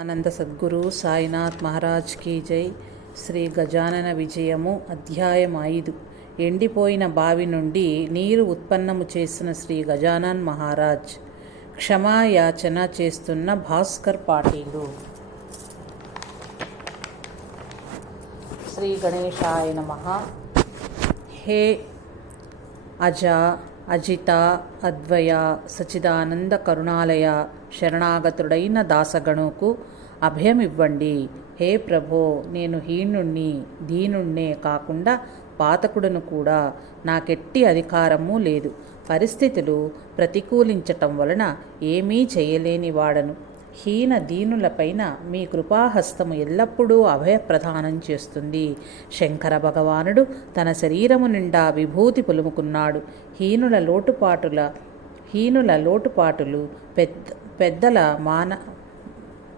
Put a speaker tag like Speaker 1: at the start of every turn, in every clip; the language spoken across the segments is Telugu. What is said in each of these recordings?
Speaker 1: ఆనంద సద్గురు సాయినాథ్ మహారాజ్ కీ జై. శ్రీ గజానన విజయము అధ్యాయం ఐదు. ఎండిపోయిన బావి నుండి నీరు ఉత్పన్నము చేసిన శ్రీ గజానన్ మహారాజ్ క్షమాయాచన చేస్తున్న భాస్కర్ పాటీలు. శ్రీ గణేశాయ నమ. హే అజా అజిత అద్వయ సచిదానంద కరుణాలయ శరణాగతుడైన దాసగణుకు అభయమివ్వండి. హే ప్రభో నేను హీనుణ్ణి దీనుణ్ణే కాకుండా పాతకుడును కూడా నాకెట్టి అధికారము లేదు. పరిస్థితులు ప్రతికూలించటం వలన ఏమీ చేయలేని వాడను. హీన దీనులపైన మీ కృపాహస్తము ఎల్లప్పుడూ అభయప్రదానం చేస్తుంది. శంకర భగవానుడు తన శరీరము నిండా విభూతి పులుముకున్నాడు. హీనుల లోటుపాటుల హీనుల లోటుపాటులు పెద్ద పెద్దల మాన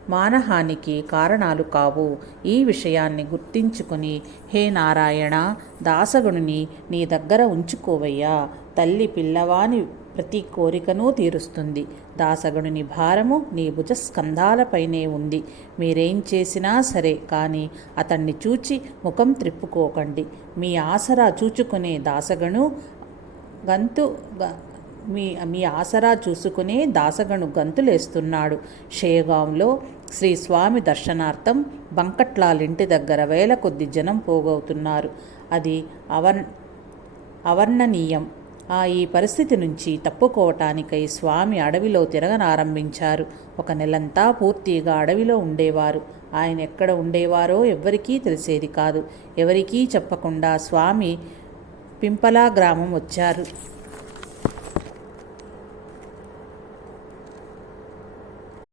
Speaker 1: మానహానికి కారణాలు కావు. ఈ విషయాన్ని గుర్తించుకుని హే నారాయణ దాసగుణుని నీ దగ్గర ఉంచుకోవయ్యా. తల్లి పిల్లవాని ప్రతి కోరికను తీరుస్తుంది. దాసగుడిని భారము నీ భుజస్కంధాలపైనే ఉంది. మీరేం చేసినా సరే కానీ అతన్ని చూచి ముఖం త్రిప్పుకోకండి. మీ ఆసరా చూచుకునే దాసగను గంతు మీ మీ ఆసరా చూసుకునే దాసగను గంతులేస్తున్నాడు షేగాంలో శ్రీ స్వామి దర్శనార్థం బంకట్లాలింటి దగ్గర వేల కొద్ది జనం పోగవుతున్నారు. అది అవన్ అవర్ణనీయం. ఆ ఈ పరిస్థితి నుంచి తప్పుకోవటానికై స్వామి అడవిలో తిరగనారంభించారు. ఒక నెలంతా పూర్తిగా అడవిలో ఉండేవారు. ఆయన ఎక్కడ ఉండేవారో ఎవ్వరికీ తెలిసేది కాదు. ఎవరికీ చెప్పకుండా స్వామి పింపలా గ్రామం వచ్చారు.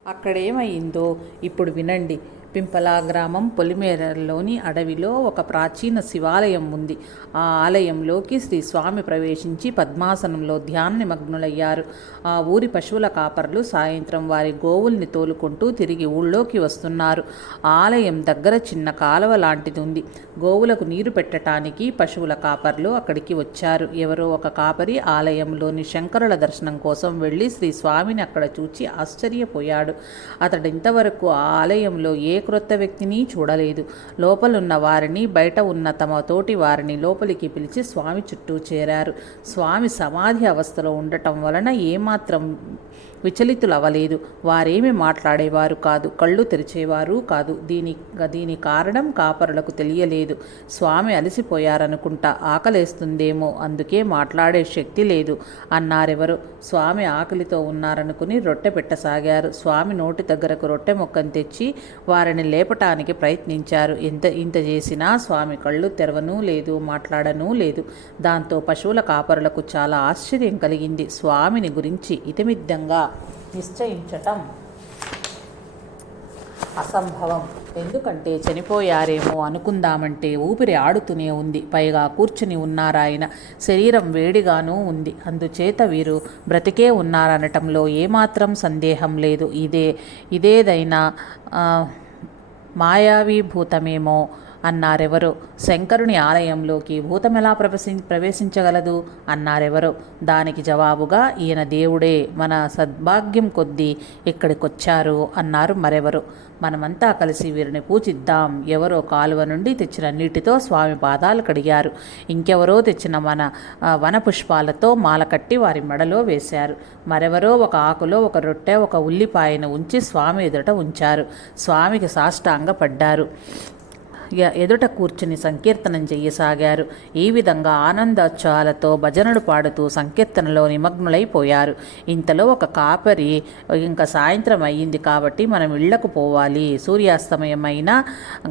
Speaker 1: అక్కడేమైందో ఇప్పుడు వినండి. పింపలా గ్రామం పొలిమేరలోని అడవిలో ఒక ప్రాచీన శివాలయం ఉంది. ఆ ఆలయంలోకి శ్రీ స్వామి ప్రవేశించి పద్మాసనంలో ధ్యాన నిమగ్నులయ్యారు. ఆ ఊరి పశువుల కాపర్లు సాయంత్రం వారి గోవుల్ని తోలుకుంటూ తిరిగి ఊళ్ళోకి వస్తున్నారు. ఆలయం దగ్గర చిన్న కాలువ లాంటిది ఉంది. గోవులకు నీరు పెట్టడానికి పశువుల కాపర్లు అక్కడికి వచ్చారు. ఎవరో ఒక కాపరి ఆలయంలోని శంకరుల దర్శనం కోసం వెళ్ళి శ్రీ స్వామిని అక్కడ చూచి ఆశ్చర్యపోయాడు. అతడు ఇంతవరకు ఆ ఆలయంలో ఏ క్రొత్త వ్యక్తిని చూడలేదు. లోపలున్న వారిని బయట ఉన్న తమ తోటి వారిని లోపలికి పిలిచి స్వామి చుట్టూ చేరారు. స్వామి సమాధి అవస్థలో ఉండటం వలన ఏమాత్రం విచలితులవ్వలేదు. వారేమి మాట్లాడేవారు కాదు కళ్ళు తెరిచేవారు కాదు. దీని దీని కారణం కాపరులకు తెలియలేదు. స్వామి అలసిపోయారనుకుంటా ఆకలేస్తుందేమో అందుకే మాట్లాడే శక్తి లేదు అన్నారెవరు. స్వామి ఆకలితో ఉన్నారనుకుని రొట్టె పెట్టసాగారు. స్వామి నోటి దగ్గరకు రొట్టె మొక్కను తెచ్చి వారిని లేపటానికి ప్రయత్నించారు. ఎంత ఇంత చేసినా స్వామి కళ్ళు తెరవనూ లేదు మాట్లాడనూ లేదు. దాంతో పశువుల కాపరులకు చాలా ఆశ్చర్యం కలిగింది. స్వామిని గురించి ఇతిమిద్దంగా నిశ్చయించటం అసంభవం. ఎందుకంటే చనిపోయారేమో అనుకుందామంటే ఊపిరి ఆడుతూనే ఉంది. పైగా కూర్చుని ఉన్నారాయన. శరీరం వేడిగానూ ఉంది. అందుచేత వీరు బ్రతికే ఉన్నారనటంలో ఏమాత్రం సందేహం లేదు. ఇదే ఇదేదైనా మాయావీభూతమేమో. అన్నారెవరో? శంకరుని ఆలయంలోకి భూతం ఎలా ప్రవేశి ప్రవేశించగలదు? అన్నారెవరో? దానికి జవాబుగా ఈయన దేవుడే మన సద్భాగ్యం కొద్దీ ఇక్కడికొచ్చారు అన్నారు మరెవరు? మనమంతా కలిసి వీరిని పూజిద్దాం. ఎవరో కాలువ నుండి తెచ్చిన నీటితో స్వామి పాదాలు కడిగారు. ఇంకెవరో తెచ్చిన మన వనపుష్పాలతో వన పుష్పాలతో మాల కట్టి వారి మెడలో వేశారు. మరెవరో ఒక ఆకులో ఒక రొట్టె ఒక ఉల్లిపాయను ఉంచి స్వామి ఎదుట ఉంచారు. స్వామికి సాష్టాంగ పడ్డారు ఎదుట కూర్చుని సంకీర్తనం చెయ్యసాగారు. ఈ విధంగా ఆనందోత్సవాలతో భజనలు పాడుతూ సంకీర్తనలో నిమగ్నులైపోయారు. ఇంతలో ఒక కాపరి ఇంకా సాయంత్రం అయ్యింది కాబట్టి మనం ఇళ్ళకు పోవాలి. సూర్యాస్తమయమైనా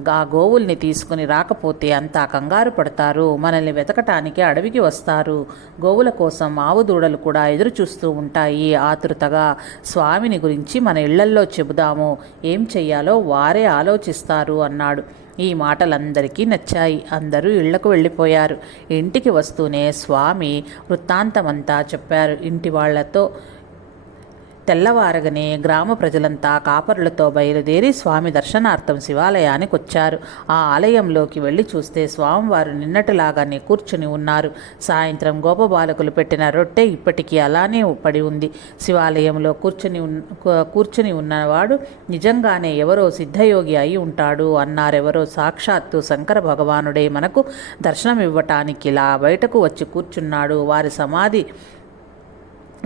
Speaker 1: ఆ గోవుల్ని తీసుకుని రాకపోతే అంతా కంగారు పడతారు. మనల్ని వెతకటానికి అడవికి వస్తారు. గోవుల కోసం ఆవు దూడలు కూడా ఎదురు చూస్తూ ఉంటాయి. ఆతృతగా స్వామిని గురించి మన ఇళ్ళల్లో చెబుదాము. ఏం చెయ్యాలో వారే ఆలోచిస్తారు అన్నాడు. ఈ మాటలందరికీ నచ్చాయి. అందరూ ఇళ్ళకు వెళ్ళిపోయారు. ఇంటికి వస్తూనే స్వామి వృత్తాంతమంతా చెప్పారు. ఇంటి వాళ్ళతో తెల్లవారగనే గ్రామ ప్రజలంతా కాపరులతో బయలుదేరి స్వామి దర్శనార్థం శివాలయానికి వచ్చారు ఆ ఆలయంలోకి వెళ్ళి చూస్తే స్వామివారు నిన్నటిలాగానే కూర్చుని ఉన్నారు. సాయంత్రం గోపబాలకులు పెట్టిన రొట్టె ఇప్పటికీ అలానే పడి ఉంది. శివాలయంలో కూర్చుని ఉన్ కూర్చుని ఉన్నవాడు నిజంగానే ఎవరో సిద్ధయోగి అయి ఉంటాడు అన్నారెవరో సాక్షాత్తు శంకర భగవానుడే మనకు దర్శనమివ్వటానికి ఇలా బయటకు వచ్చి కూర్చున్నాడు. వారి సమాధి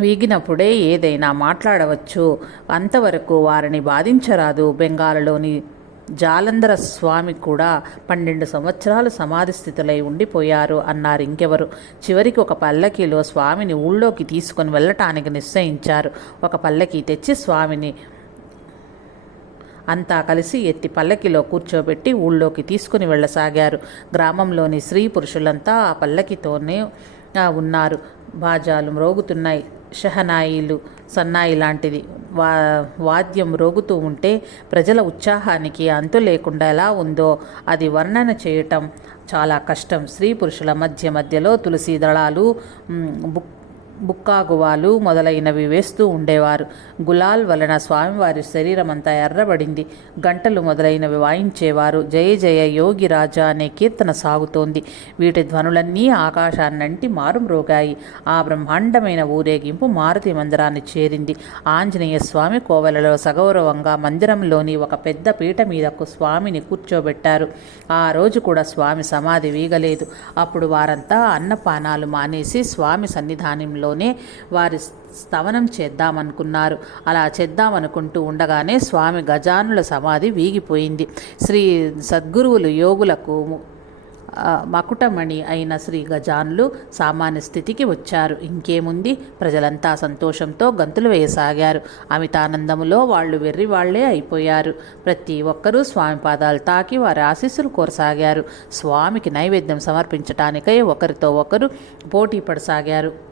Speaker 1: వీగినప్పుడే ఏదైనా మాట్లాడవచ్చు. అంతవరకు వారిని బాధించరాదు. బెంగాల్లోని జాలంధర స్వామి కూడా పన్నెండు సంవత్సరాలు సమాధి స్థితులై ఉండిపోయారు అన్నారు ఇంకెవరు. చివరికి ఒక పల్లకీలో స్వామిని ఊళ్ళోకి తీసుకొని వెళ్ళటానికి నిశ్చయించారు. ఒక పల్లకి తెచ్చి స్వామిని అంతా కలిసి ఎత్తి పల్లకిలో కూర్చోబెట్టి ఊళ్ళోకి తీసుకుని వెళ్ళసాగారు. గ్రామంలోని స్త్రీ పురుషులంతా ఆ పల్లకితోనే ఉన్నారు. బాజాలు మ్రోగుతున్నాయి. షహనాయిలు సన్నాయి లాంటిది వా వాద్యం రోగుతూ ఉంటే ప్రజల ఉత్సాహానికి అంతు లేకుండా ఎలా ఉందో అది వర్ణన చేయటం చాలా కష్టం. స్త్రీ పురుషుల మధ్య మధ్యలో తులసి దళాలు బుక్ బుక్కాగువాలు మొదలైనవి వేస్తూ ఉండేవారు. గులాల్ వలన స్వామివారి శరీరమంతా ఎర్రబడింది. గంటలు మొదలైనవి వాయించేవారు. జయ జయ యోగి రాజా అనే కీర్తన సాగుతోంది. వీటి ధ్వనులన్నీ ఆకాశాన్నంటి మారుమ్రోగాయి. ఆ బ్రహ్మాండమైన ఊరేగింపు మారుతి మందిరాన్ని చేరింది. ఆంజనేయ స్వామి కోవెలలో సగౌరవంగా మందిరంలోని ఒక పెద్ద పీట మీదకు స్వామిని కూర్చోబెట్టారు. ఆ రోజు కూడా స్వామి సమాధి వీగలేదు. అప్పుడు వారంతా అన్నపానాలు మానేసి స్వామి సన్నిధానంలో సమయంలోనే వారి స్తవనం చేద్దామనుకున్నారు. అలా చేద్దామనుకుంటూ ఉండగానే స్వామి గజానుల సమాధి వీగిపోయింది. శ్రీ సద్గురువులు యోగులకు మకుటమణి అయిన శ్రీ గజాన్లు సామాన్య స్థితికి వచ్చారు. ఇంకేముంది? ప్రజలంతా సంతోషంతో గంతులు వేయసాగారు. అమితానందములో వాళ్ళు వెర్రి వాళ్ళే అయిపోయారు. ప్రతి ఒక్కరూ స్వామి పాదాలు తాకి వారి ఆశీస్సులు కోరసాగారు. స్వామికి నైవేద్యం సమర్పించటానికై ఒకరితో ఒకరు పోటీ పడసాగారు.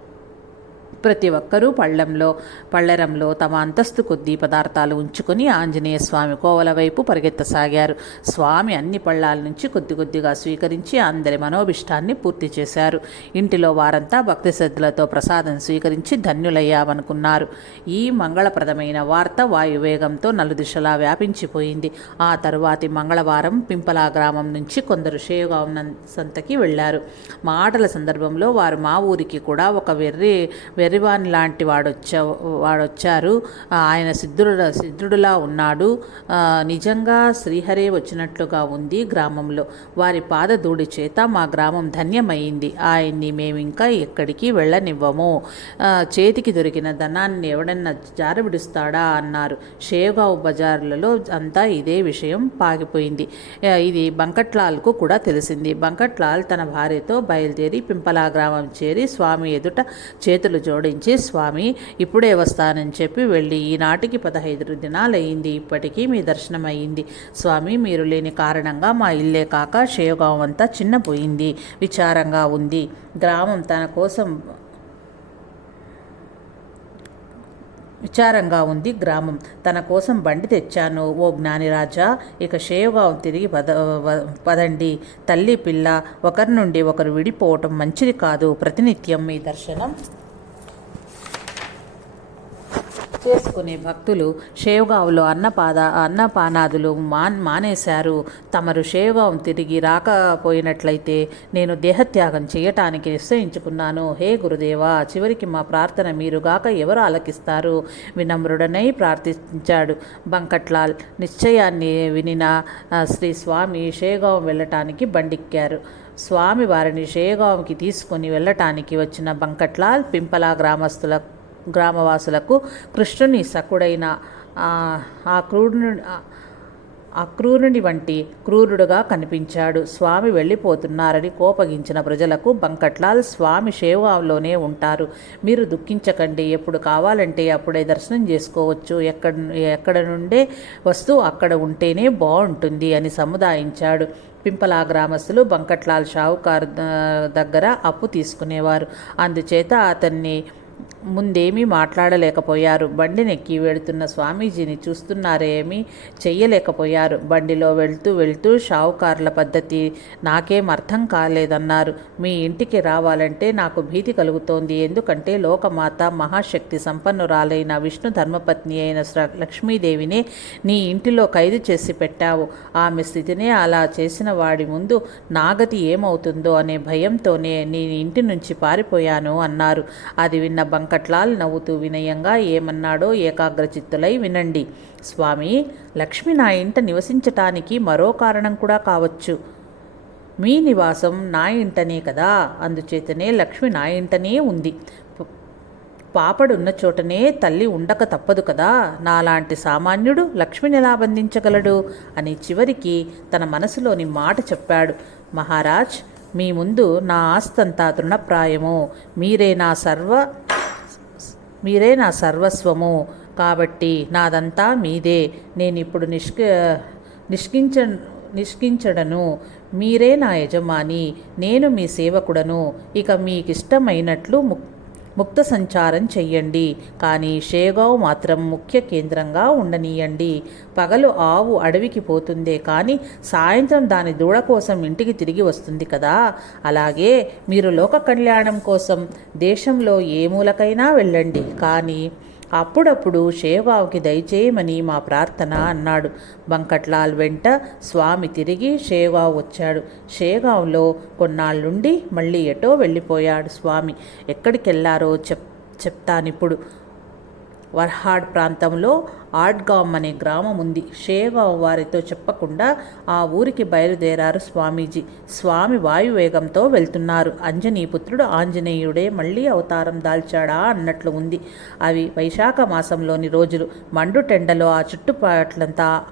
Speaker 1: ప్రతి ఒక్కరూ పళ్ళెంలో పళ్ళెరంలో తమ అంతస్తు కొద్దీ పదార్థాలు ఉంచుకొని ఆంజనేయ స్వామి కోవల వైపు పరిగెత్తసాగారు. స్వామి అన్ని పళ్ళాల నుంచి కొద్ది కొద్దిగా స్వీకరించి అందరి మనోభిష్టాన్ని పూర్తి చేశారు. ఇంటిలో వారంతా భక్తి శ్రద్ధలతో ప్రసాదం స్వీకరించి ధన్యులయ్యామనుకున్నారు. ఈ మంగళప్రదమైన వార్త వాయువేగంతో నలుదిశలా వ్యాపించిపోయింది. ఆ తరువాతి మంగళవారం పింపలా గ్రామం నుంచి కొందరు షేగాం సంతకి వెళ్ళారు. మా ఆటల సందర్భంలో వారు మా ఊరికి కూడా ఒక వెర్రి వెర్రివాని లాంటి వాడొచ్చా వాడొచ్చారు. ఆయన సిద్ధుడు సిద్ధుడులా ఉన్నాడు. నిజంగా శ్రీహరే వచ్చినట్లుగా ఉంది గ్రామంలో. వారి పాదధూడి చేత మా గ్రామం ధన్యమైంది ఆయన్ని మేము ఇంకా ఎక్కడికి వెళ్ళనివ్వము. చేతికి దొరికిన ధనాన్ని ఎవడన్నా జారవిడుస్తాడా అన్నారు. షేగావ్ బజార్లలో అంతా ఇదే విషయం పాగిపోయింది. ఇది బంకట్లాల్కు కూడా తెలిసింది. బంకట్లాల్ తన భార్యతో బయలుదేరి పింపలా గ్రామం చేరి స్వామి ఎదుట చేతులు జోడించి స్వామి ఇప్పుడే వస్తానని చెప్పి వెళ్ళి ఈనాటికి పదహైదు దినాలయ్యింది. ఇప్పటికీ మీ దర్శనం అయ్యింది స్వామి మీరు లేని కారణంగా మా ఇల్లే కాక షేగాం అంతా చిన్నపోయింది. విచారంగా ఉంది. గ్రామం తన కోసం విచారంగా ఉంది. గ్రామం తన కోసం బండి తెచ్చాను. ఓ జ్ఞానిరాజా ఇక షేవ్గావ్ తిరిగి పద వ- పదండి. తల్లి పిల్ల ఒకరి నుండి ఒకరు విడిపోవటం మంచిది కాదు. ప్రతినిత్యం మీ దర్శనం చేసుకునే భక్తులు షేవ్గావ్లో అన్నపాద అన్నపానాదులు మాన్ మానేశారు. తమరు షేవ్గావ్ తిరిగి రాకపోయినట్లయితే నేను దేహత్యాగం చేయటానికి నిశ్చయించుకున్నాను. హే గురుదేవా చివరికి మా ప్రార్థన మీరుగాక ఎవరు ఆలకిస్తారు? వినమ్రుడనై ప్రార్థించాడు బంకట్లాల్. నిశ్చయాన్ని వినిన శ్రీ స్వామి షేగాం వెళ్ళటానికి బండిక్కారు. స్వామి వారిని షేగాంకి తీసుకొని వెళ్ళటానికి వచ్చిన బంకట్లాల్ పింపలా గ్రామస్తుల గ్రామవాసులకు కృష్ణుని సకుడైన ఆ, క్రూరుని ఆ క్రూరుని వంటి క్రూరుడుగా కనిపించాడు. స్వామి వెళ్ళిపోతున్నారని కోపగించిన ప్రజలకు బంకట్లాల్ స్వామి షేవాలోనే ఉంటారు. మీరు దుఃఖించకండి. ఎప్పుడు కావాలంటే అప్పుడే దర్శనం చేసుకోవచ్చు. ఎక్కడ ఎక్కడ నుండే వస్తూ అక్కడ ఉంటేనే బాగుంటుంది అని సముదాయించాడు. పింపలా గ్రామస్తులు బంకట్లాల్ షావుకారు దగ్గర అప్పు తీసుకునేవారు. అందుచేత అతన్ని ముందేమీ మాట్లాడలేకపోయారు. బండినెక్కి వెళుతున్న స్వామీజీని చూస్తున్నారేమీ చెయ్యలేకపోయారు. బండిలో వెళ్తూ వెళ్తూ షావుకారుల పద్ధతి నాకేం అర్థం కాలేదన్నారు. మీ ఇంటికి రావాలంటే నాకు భీతి కలుగుతోంది. ఎందుకంటే లోకమాత మహాశక్తి సంపన్నురాలైన విష్ణు ధర్మపత్ని అయిన లక్ష్మీదేవిని లక్ష్మీదేవినే నీ ఇంటిలో ఖైదు చేసి పెట్టావు. ఆమె స్థితినే అలా చేసిన వాడి ముందు నాగతి ఏమవుతుందో అనే భయంతోనే నేను ఇంటి నుంచి పారిపోయాను అన్నారు. అది విన్న బంకట్లాల్ నవ్వుతూ వినయంగా ఏమన్నాడో ఏకాగ్రచిత్తులై వినండి. స్వామి లక్ష్మి నా ఇంట నివసించటానికి మరో కారణం కూడా కావచ్చు. మీ నివాసం నా ఇంటనే కదా? అందుచేతనే లక్ష్మి నా ఇంటనే ఉంది. పాపడున్న చోటనే తల్లి ఉండక తప్పదు కదా? నాలాంటి సామాన్యుడు లక్ష్మిని ఎలా బంధించగలడు? అని చివరికి తన మనసులోని మాట చెప్పాడు. మహారాజ్ మీ ముందు నా ఆస్తంతా తృణప్రాయము. మీరే నా సర్వ మీరే నా సర్వస్వము. కాబట్టి నాదంతా మీదే. నేను ఇప్పుడు నిష్క నిష్కించ నిష్కించడను. మీరే నా యజమాని. నేను మీ సేవకుడను. ఇక మీకిష్టమైనట్లు ముక్ ముక్త సంచారం చెయ్యండి. కానీ షేగావ్ మాత్రం ముఖ్య కేంద్రంగా ఉండనీయండి. పగలు ఆవు అడవికి పోతుందే కానీ సాయంత్రం దాని దూడ కోసం ఇంటికి తిరిగి వస్తుంది కదా. అలాగే మీరు లోక కళ్యాణం కోసం దేశంలో ఏ మూలకైనా వెళ్ళండి. కానీ అప్పుడప్పుడు షేవావుకి దయచేయమని మా ప్రార్థన అన్నాడు. బంకట్లాల్ వెంట స్వామి తిరిగి షేవావు వచ్చాడు. షేగావ్లో కొన్నాళ్ళుండి మళ్ళీ ఎటో వెళ్ళిపోయాడు స్వామి. ఎక్కడికెళ్ళారో చెప్ చెప్తానిప్పుడు వర్హాడ్ ప్రాంతంలో ఆడ్గామ్ అనే గ్రామం ఉంది. షేగావ్ వారితో చెప్పకుండా ఆ ఊరికి బయలుదేరారు స్వామీజీ. స్వామి వాయువేగంతో వెళ్తున్నారు. అంజనీపుత్రుడు ఆంజనేయుడే మళ్ళీ అవతారం దాల్చాడా అన్నట్లు ఉంది. అవి వైశాఖ మాసంలోని రోజులు. మండుటెండలో ఆ చుట్టుపట్లంతా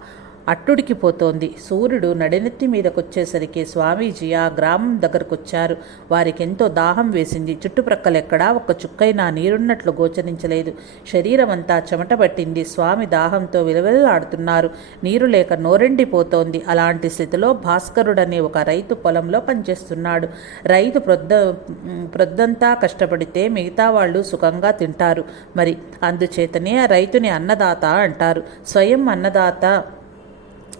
Speaker 1: అట్టుడికిపోతోంది సూర్యుడు నడినెత్తి మీదకొచ్చేసరికి స్వామీజీ ఆ గ్రామం దగ్గరకొచ్చారు. వారికెంతో దాహం వేసింది. చుట్టుప్రక్కలెక్కడా ఒక్క చుక్కైనా నీరున్నట్లు గోచరించలేదు. శరీరం అంతా చెమట పట్టింది. స్వామి దాహంతో విలవిల్లాడుతున్నారు నీరు లేక నోరెండిపోతోంది. అలాంటి స్థితిలో భాస్కరుడనే ఒక రైతు పొలంలో పనిచేస్తున్నాడు. రైతు ప్రొద్ద ప్రొద్దంతా కష్టపడితే మిగతా వాళ్ళు సుఖంగా తింటారు. మరి అందుచేతనే ఆ రైతుని అన్నదాత అంటారు. స్వయం అన్నదాత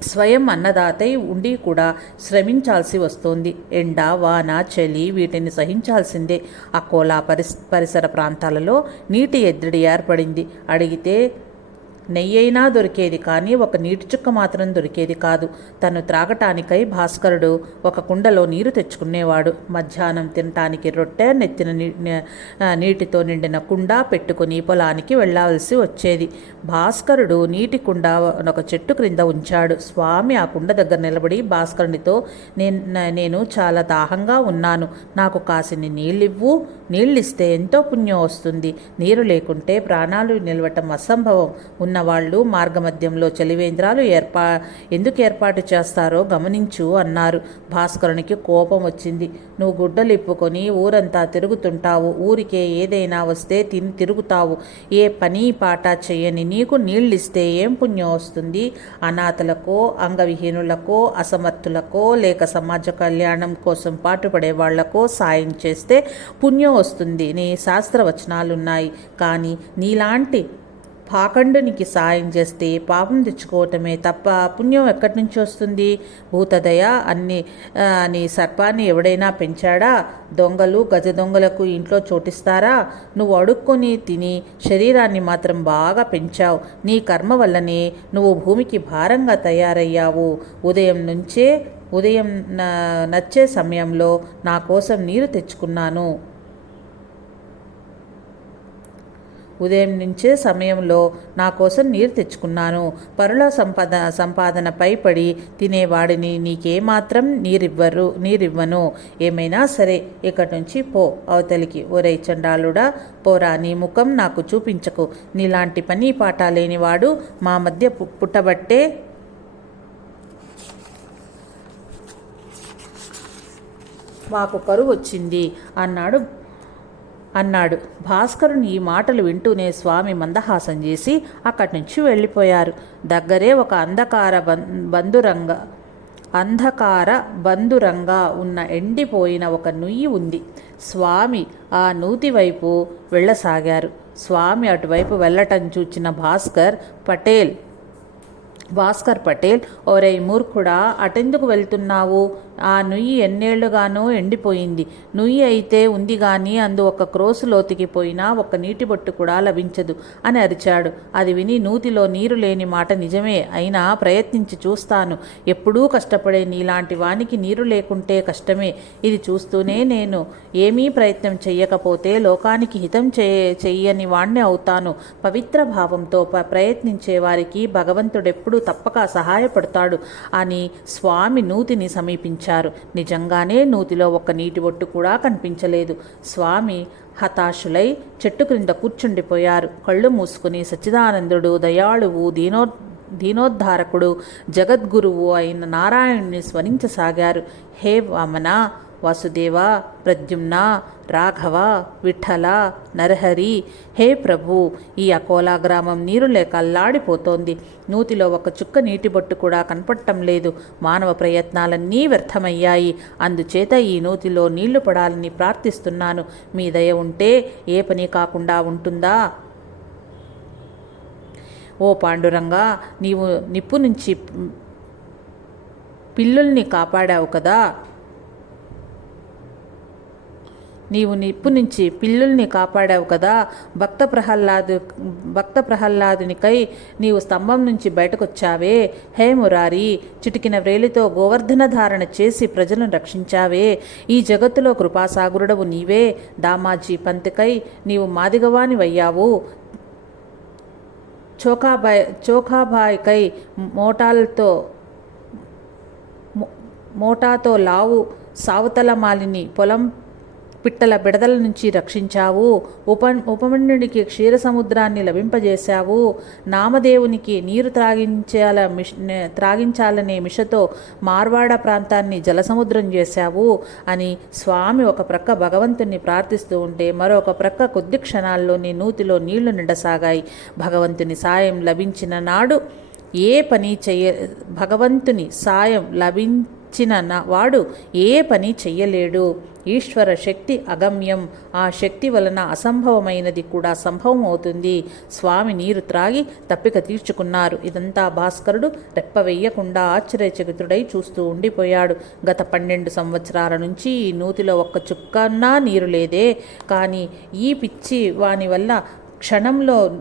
Speaker 1: స్వయం అన్నదాతై ఉండి కూడా శ్రమించాల్సి వస్తోంది. ఎండ వాన చలి వీటిని సహించాల్సిందే. అకోలా పరిస్ పరిసర ప్రాంతాలలో నీటి ఎద్దడి ఏర్పడింది. అడిగితే నెయ్యైనా దొరికేది కానీ ఒక నీటి చుక్క మాత్రం దొరికేది కాదు. తను త్రాగటానికై భాస్కరుడు ఒక కుండలో నీరు తెచ్చుకునేవాడు. మధ్యాహ్నం తినటానికి రొట్టె నెత్తిన నీటితో నిండిన కుండ పెట్టుకుని పొలానికి వెళ్ళాల్సి వచ్చేది. భాస్కరుడు నీటి కుండ ఒక చెట్టు క్రింద ఉంచాడు. స్వామి ఆ కుండ దగ్గర నిలబడి భాస్కరునితో నేను నేను చాలా దాహంగా ఉన్నాను. నాకు కాసిని నీళ్ళివ్వు. నీళ్ళిస్తే ఎంతో పుణ్యం వస్తుంది. నీరు లేకుంటే ప్రాణాలు నిలవటం అసంభవం. ఉన్నవాళ్ళు మార్గమధ్యంలో చలివేంద్రాలు ఏర్పా ఎందుకు ఏర్పాటు చేస్తారో గమనించు అన్నారు. భాస్కరునికి కోపం వచ్చింది. నువ్వు గుడ్డలిప్పుకొని ఊరంతా తిరుగుతుంటావు. ఊరికే ఏదైనా వస్తే తిని తిరుగుతావు. ఏ పని పాట చేయని నీకు నీళ్ళిస్తే ఏం పుణ్యం వస్తుంది? అనాథలకో అంగవిహీనులకో అసమర్థులకో లేక సమాజ కళ్యాణం కోసం పాటుపడే వాళ్ళకో సాయం చేస్తే పుణ్యం వస్తుంది. నీ శాస్త్రవచనాలున్నాయి. కానీ నీలాంటి పాఖండునికి సాయం చేస్తే పాపం తెచ్చుకోవటమే తప్ప పుణ్యం ఎక్కడి నుంచి వస్తుంది? భూతదయ అన్ని అని సర్పాన్ని ఎవడైనా పెంచాడా? దొంగలు గజ దొంగలకు ఇంట్లో చోటిస్తారా? నువ్వు అడుక్కొని తిని శరీరాన్ని మాత్రం బాగా పెంచావు. నీ కర్మ వల్లనే నువ్వు భూమికి భారంగా తయారయ్యావు. ఉదయం నుంచే ఉదయం న- నచ్చే సమయంలో నా కోసం నీరు తెచ్చుకున్నాను. ఉదయం నుంచే సమయంలో నా కోసం నీరు తెచ్చుకున్నాను. పరుల సంపద సంపాదనపై పడి తినేవాడిని నీకేమాత్రం నీరివ్వరు నీరివ్వను. ఏమైనా సరే ఇక్కడి నుంచి పో అవతలికి ఒరే చండాలుడా పోరా నీ ముఖం నాకు చూపించకు. నీలాంటి పని పాట లేనివాడు మా మధ్య పు- పుట్టబట్టే మాకు కరువు వచ్చింది అన్నాడు అన్నాడు. భాస్కరుని ఈ మాటలు వింటూనే స్వామి మందహాసం చేసి అక్కడి నుంచి వెళ్ళిపోయారు. దగ్గరే ఒక అంధకార బం- బంధురంగ అంధకార బంధురంగా ఉన్న ఎండిపోయిన ఒక నుయ్యి ఉంది. స్వామి ఆ నూతి వైపు వెళ్ళసాగారు. స్వామి అటువైపు వెళ్ళటం చూచిన భాస్కర్ పటేల్ భాస్కర్ పటేల్ ఓరే మూర్ఖుడా అటెందుకు వెళ్తున్నావు? ఆ నుయ్యి ఎన్నేళ్ళుగానో ఎండిపోయింది. నుయ్యి అయితే ఉంది గాని అందు ఒక క్రోసు లోతికి పోయినా ఒక నీటి బొట్టు కూడా లభించదు అని అరిచాడు. అది విని నూతిలో నీరు లేని మాట నిజమే అయినా ప్రయత్నించి చూస్తాను. ఎప్పుడూ కష్టపడే నీలాంటి వానికి నీరు లేకుంటే కష్టమే. ఇది చూస్తూనే నేను ఏమీ ప్రయత్నం చెయ్యకపోతే లోకానికి హితం చే చెయ్యని వాణ్ణి అవుతాను. పవిత్ర భావంతో ప ప్రయత్నించే వారికి భగవంతుడెప్పుడూ తప్పక సహాయపడతాడు అని స్వామి నూతిని సమీపించారు నిజంగానే నూతిలో ఒక్క నీటి ఒట్టు కూడా కనిపించలేదు. స్వామి హతాశులై చెట్టు క్రింద కూర్చుండిపోయారు. కళ్ళు మూసుకుని సచ్చిదానందుడు దయాళువు దీనో దీనోద్ధారకుడు జగద్గురువు అయిన నారాయణుని స్మరించసాగారు. హే వామనా వాసుదేవ ప్రద్యుమ్న రాఘవ విఠల నరహరి హే ప్రభు ఈ అకోలా గ్రామం నీరు లేక అల్లాడిపోతోంది. నూతిలో ఒక చుక్క నీటి బొట్టు కూడా కనపడటం లేదు. మానవ ప్రయత్నాలన్నీ వ్యర్థమయ్యాయి. అందుచేత ఈ నూతిలో నీళ్ళు పడాలని ప్రార్థిస్తున్నాను. మీ దయ ఉంటే ఏ పని కాకుండా ఉంటుందా? ఓ పాండురంగా నీవు నిప్పు నుంచి పిల్లుల్ని కాపాడావు కదా? నీవు నిప్పు నుంచి పిల్లుల్ని కాపాడావు కదా. భక్త ప్రహ్లాదు భక్త ప్రహ్లాదునికై నీవు స్తంభం నుంచి బయటకొచ్చావే. హే మురారి చిటికిన వ్రేలితో గోవర్ధన ధారణ చేసి ప్రజలను రక్షించావే. ఈ జగత్తులో కృపాసాగురుడవు నీవే. దామాజీ పంతికై నీవు మాదిగవానివయ్యావు. చోకాబాయ్ చోకాబాయికై మోటాలతో మోటాతో లావు సావుతల మాలిని పొలం పిట్టల బిడదల నుంచి రక్షించావు. ఉప ఉపమన్యుడికి క్షీర సముద్రాన్ని లభింపజేశావు. నామదేవునికి నీరు త్రాగించాల మిష త్రాగించాలనే మిషతో మార్వాడ ప్రాంతాన్ని జలసముద్రం చేశావు అని స్వామి ఒక ప్రక్క భగవంతుణ్ణి ప్రార్థిస్తూ ఉంటే మరొక ప్రక్క కొద్ది క్షణాల్లోని నూతిలో నీళ్ళు నిండసాగాయి. భగవంతుని సాయం లభించిన నాడు ఏ పని చేయ భగవంతుని సాయం లభించిన వాడు ఏ పని చెయ్యలేడు. ఈశ్వర శక్తి అగమ్యం. ఆ శక్తి వలన అసంభవమైనది కూడా సంభవం అవుతుంది. స్వామి నీరు త్రాగి తప్పిక తీర్చుకున్నారు. ఇదంతా భాస్కరుడు రెప్పవెయ్యకుండా ఆశ్చర్యచకితుడై చూస్తూ ఉండిపోయాడు. గత పన్నెండు సంవత్సరాల నుంచి ఈ నూతిలో ఒక్క చుక్కన్నా నీరు లేదే. కానీ ఈ పిచ్చి వాని వల్ల క్షణంలో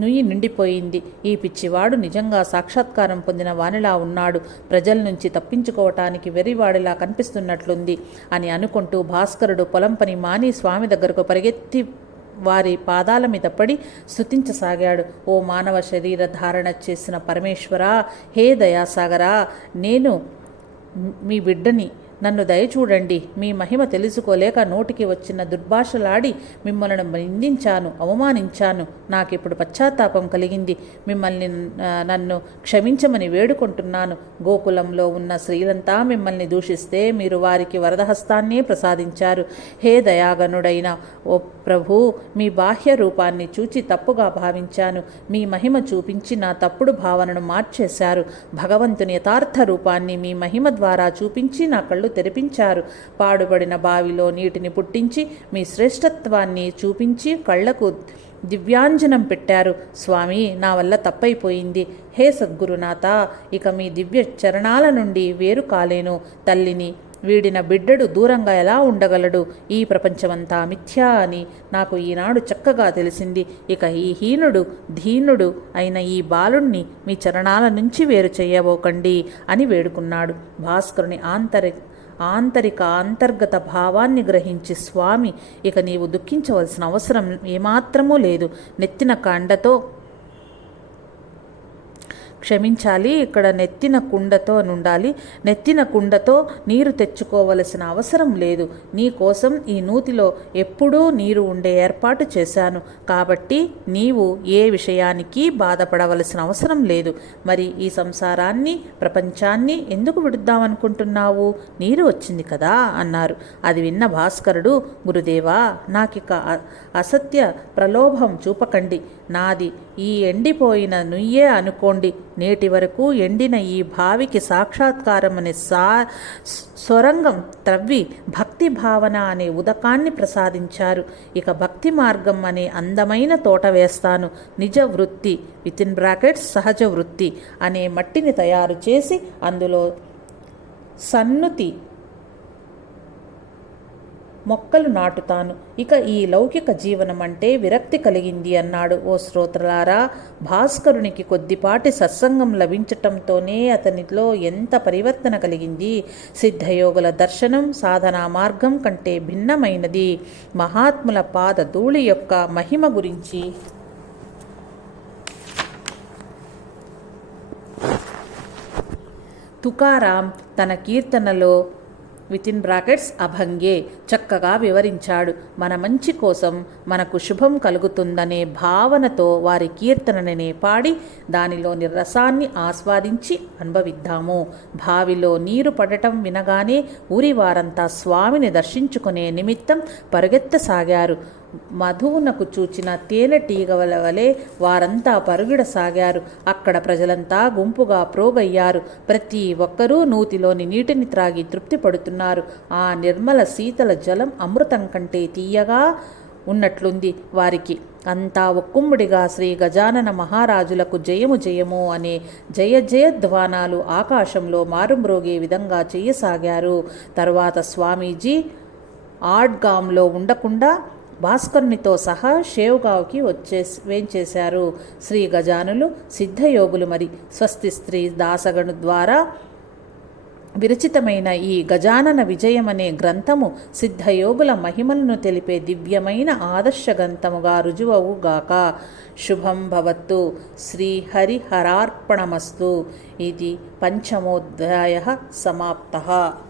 Speaker 1: నుయ్యి నిండిపోయింది. ఈ పిచ్చివాడు నిజంగా సాక్షాత్కారం పొందిన వానిలా ఉన్నాడు. ప్రజల నుంచి తప్పించుకోవటానికి వెర్రివాడిలా కనిపిస్తున్నట్లుంది అని అనుకుంటూ భాస్కరుడు పొలం పని మాని స్వామి దగ్గరకు పరిగెత్తి వారి పాదాల మీద పడి స్థుతించసాగాడు ఓ మానవ శరీర ధారణ చేసిన పరమేశ్వరా హే దయాసాగరా నేను మీ బిడ్డని నన్ను దయచూడండి. మీ మహిమ తెలుసుకోలేక నోటికి వచ్చిన దుర్భాషలాడి మిమ్మల్ని నిందించాను అవమానించాను. నాకిప్పుడు పశ్చాత్తాపం కలిగింది. మిమ్మల్ని నన్ను క్షమించమని వేడుకుంటున్నాను. గోకులంలో ఉన్న స్త్రీలంతా మిమ్మల్ని దూషిస్తే మీరు వారికి వరదహస్తాన్నే ప్రసాదించారు. హే దయాగనుడైన ఓ ప్రభు మీ బాహ్య రూపాన్ని చూచి తప్పుగా భావించాను. మీ మహిమ చూపించి నా తప్పుడు భావనను మార్చేశారు. భగవంతుని యథార్థ రూపాన్ని మీ మహిమ ద్వారా చూపించి నా కళ్ళు తెరిపించారు. పాడుబడిన బావిలో నీటిని పుట్టించి మీ శ్రేష్టత్వాన్ని చూపించి కళ్ళకు దివ్యాంజనం పెట్టారు. స్వామి నా వల్ల తప్పైపోయింది. హే సద్గురునాథ ఇక మీ దివ్య చరణాల నుండి వేరు కాలేను. తల్లిని వీడిన బిడ్డడు దూరంగా ఎలా ఉండగలడు? ఈ ప్రపంచమంతా మిథ్యా అని నాకు ఈనాడు చక్కగా తెలిసింది. ఇక ఈ హీనుడు ధీనుడు అయిన ఈ బాలుణ్ణి మీ చరణాల నుంచి వేరు చేయబోకండి అని వేడుకున్నాడు. భాస్కరుని ఆంతరి ఆంతరిక అంతర్గత భావాన్ని గ్రహించి స్వామి ఇక నీవు దుఃఖించవలసిన అవసరం ఏమాత్రమూ లేదు. నెత్తిన కండతో క్షమించాలి ఇక్కడ నెత్తిన కుండతో నుండాలి. నెత్తిన కుండతో నీరు తెచ్చుకోవలసిన అవసరం లేదు. నీ కోసం ఈ నూతిలో ఎప్పుడూ నీరు ఉండే ఏర్పాటు చేశాను. కాబట్టి నీవు ఏ విషయానికి బాధపడవలసిన అవసరం లేదు. మరి ఈ సంసారాన్ని ప్రపంచాన్ని ఎందుకు విడుద్దామనుకుంటున్నావు? నీరు వచ్చింది కదా అన్నారు. అది విన్న భాస్కరుడు గురుదేవా నాకిక అసత్య ప్రలోభం చూపకండి. నాది. ఈ ఎండిపోయిన నుయ్యే అనుకోండి. నేటి వరకు ఎండిన ఈ భావికి సాక్షాత్కారం అనే సా సొరంగం త్రవ్వి భక్తి భావన అనే ఉదకాన్ని ప్రసాదించారు. ఇక భక్తి మార్గం అనే అందమైన తోట వేస్తాను. నిజ వృత్తి విత్ ఇన్ బ్రాకెట్స్ సహజ వృత్తి అనే మట్టిని తయారు చేసి అందులో సన్నుతి మొక్కలు నాటుతాను. ఇక ఈ లౌకిక జీవనం అంటే విరక్తి కలిగింది అన్నాడు ఓ శ్రోతలారా. భాస్కరునికి కొద్దిపాటి సత్సంగం లభించటంతోనే అతనిలో ఎంత పరివర్తన కలిగింది. సిద్ధయోగుల దర్శనం సాధనా మార్గం కంటే భిన్నమైనది. మహాత్ముల పాద ధూళి యొక్క మహిమ గురించి తుకారాం తన కీర్తనలో విత్ ఇన్ బ్రాకెట్స్ అభంగే చక్కగా వివరించాడు. మన మంచి కోసం మనకు శుభం కలుగుతుందనే భావనతో వారి కీర్తననే పాడి దానిలోని రసాన్ని ఆస్వాదించి అనుభవిద్దాము. బావిలో నీరు పడటం వినగానే ఊరి వారంతా స్వామిని దర్శించుకునే నిమిత్తం పరుగెత్తసాగారు. మధువునకు చూచిన తేనెటీగల వలె వారంతా పరుగిడసాగారు అక్కడ ప్రజలంతా గుంపుగా ప్రోగయ్యారు. ప్రతి ఒక్కరూ నూతిలోని నీటిని త్రాగి తృప్తి పడుతున్నారు ఆ నిర్మల శీతల జలం అమృతం కంటే తీయగా ఉన్నట్లుంది వారికి. అంతా ఒక్కుమ్ముడిగా శ్రీ గజానన మహారాజులకు జయము జయము అనే జయ జయధ్వానాలు ఆకాశంలో మారుమ్రోగే విధంగా చేయసాగారు. తరువాత స్వామీజీ ఆడ్గాంలో ఉండకుండా భాస్కరునితో సహా షేవ్గావ్కి వచ్చే వేంచేశారు. శ్రీ గజానులు సిద్ధయోగులు మరి. స్వస్తి స్త్రీ దాసగణు ద్వారా విరచితమైన ఈ గజానన విజయమనే గ్రంథము సిద్ధయోగుల మహిమలను తెలిపే దివ్యమైన ఆదర్శ గ్రంథముగా రుజువవుగాక శుభం భవత్తు శ్రీహరిహరార్పణమస్తు. ఇది పంచమోధ్యాయ సమాప్త.